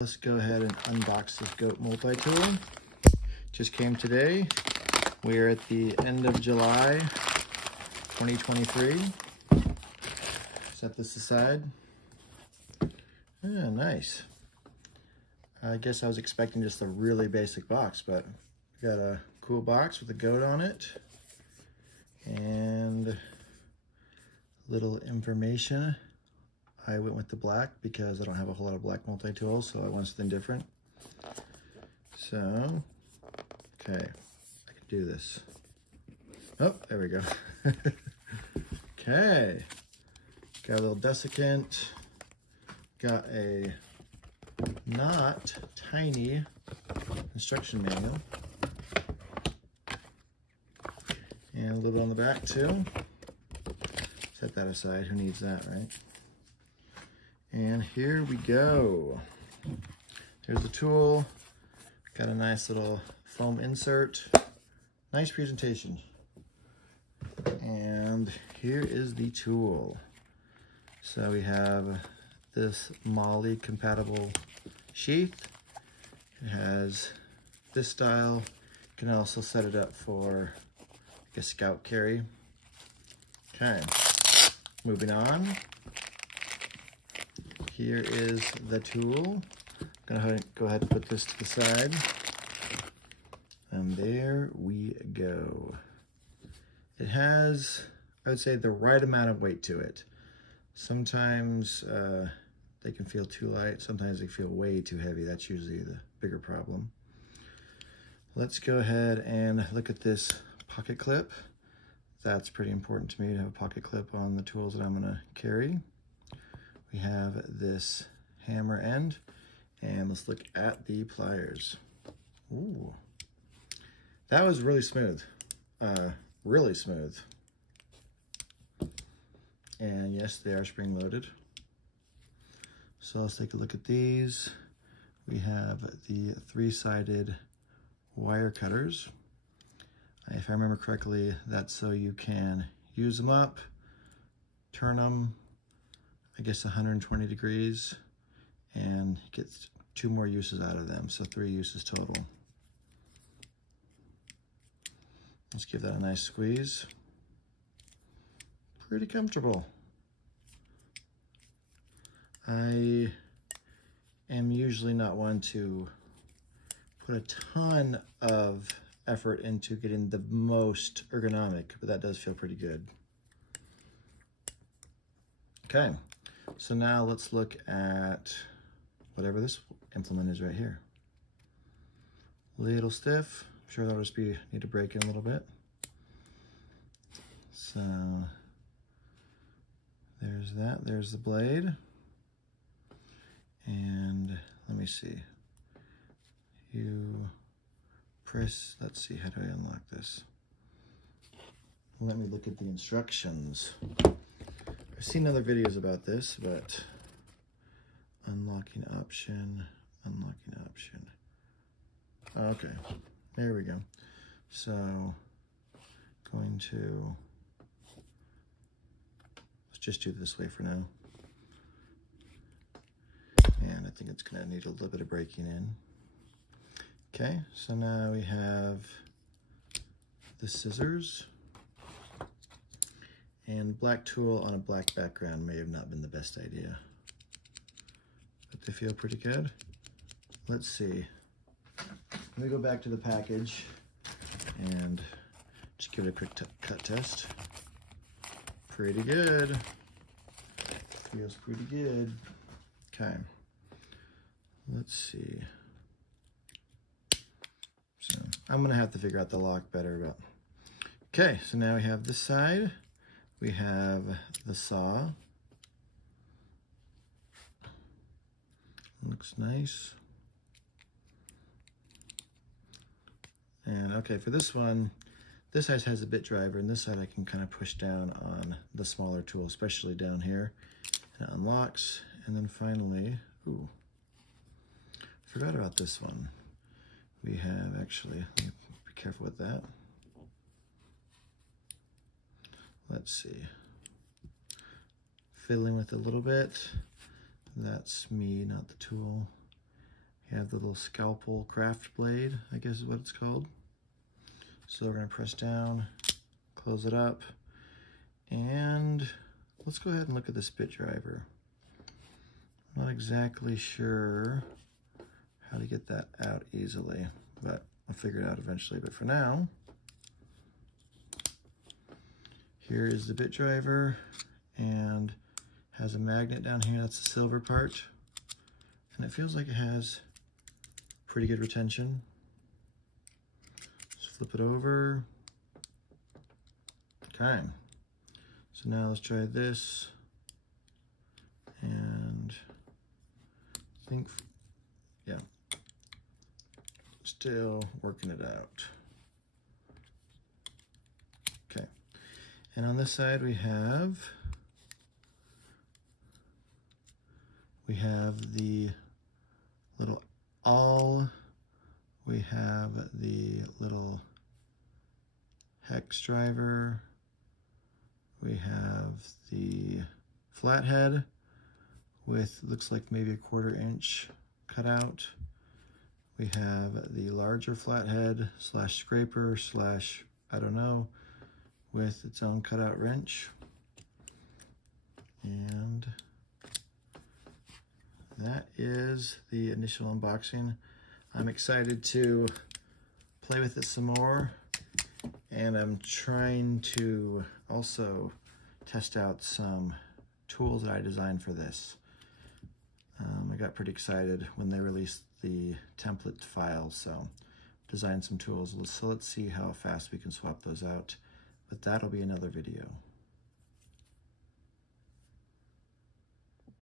Let's go ahead and unbox this GOAT Multitool. Just came today. We are at the end of July 2023. Set this aside. Yeah, nice. I guess I was expecting just a really basic box, but we got a cool box with a goat on it and little information. I went with the black because I don't have a whole lot of black multi-tools, so I want something different. So, okay, I can do this. Oh, there we go. Okay, got a little desiccant, got a not tiny instruction manual, and a little bit on the back too. Set that aside, who needs that, right? And here we go. Here's the tool. Got a nice little foam insert. Nice presentation. And here is the tool. So we have this MOLLE compatible sheath. It has this style. You can also set it up for like a scout carry. Okay, moving on. Here is the tool. I'm gonna go ahead and put this to the side. And there we go. It has, I would say, the right amount of weight to it. Sometimes they can feel too light. Sometimes they feel way too heavy. That's usually the bigger problem. Let's go ahead and look at this pocket clip. That's pretty important to me to have a pocket clip on the tools that I'm gonna carry. We have this hammer end, and let's look at the pliers. Ooh, that was really smooth, really smooth. And yes, they are spring loaded. So let's take a look at these. We have the three-sided wire cutters. If I remember correctly, that's so you can use them up, turn them, I guess 120 degrees, and get 2 more uses out of them, so 3 uses total. Let's give that a nice squeeze. Pretty comfortable. I am usually not one to put a ton of effort into getting the most ergonomic, but that does feel pretty good. Okay. So now let's look at whatever this implement is right here. Little stiff. I'm sure that'll just need to break in a little bit. So there's that. There's the blade. And let me see. You press, let's see, how do I unlock this? Let me look at the instructions. I've seen other videos about this, but unlocking option. Okay, there we go. So, let's just do it this way for now. And I think it's gonna need a little bit of breaking in. Okay, so now we have the scissors. And black tool on a black background may have not been the best idea, but they feel pretty good. Let's see. Let me go back to the package and just give it a quick cut test. Pretty good. Feels pretty good. Okay. Let's see. So I'm gonna have to figure out the lock better, but okay. So now we have this side. We have the saw. Looks nice. And okay, for this one, this side has a bit driver, and this side I can kind of push down on the smaller tool, especially down here. And it unlocks. And then finally, ooh, forgot about this one. We have actually, let me be careful with that. Let's see, fiddling with it a little bit. That's me, not the tool. have the little scalpel craft blade, I guess is what it's called. So we're going to press down, close it up, and let's go ahead and look at this bit driver. I'm not exactly sure how to get that out easily, but I'll figure it out eventually. But for now, here is the bit driver, and has a magnet down here. That's the silver part, and it feels like it has pretty good retention. Let's flip it over. Okay, so now let's try this, and I think, yeah, still working it out. Okay, and on this side we have the little awl, we have the little hex driver, we have the flathead with, looks like maybe a 1/4 inch cutout. We have the larger flathead slash scraper slash, I don't know, with its own cutout wrench. And that is the initial unboxing. I'm excited to play with it some more, and I'm trying to also test out some tools that I designed for this. I got pretty excited when they released the template file, so designed some tools. So let's see how fast we can swap those out, but that'll be another video.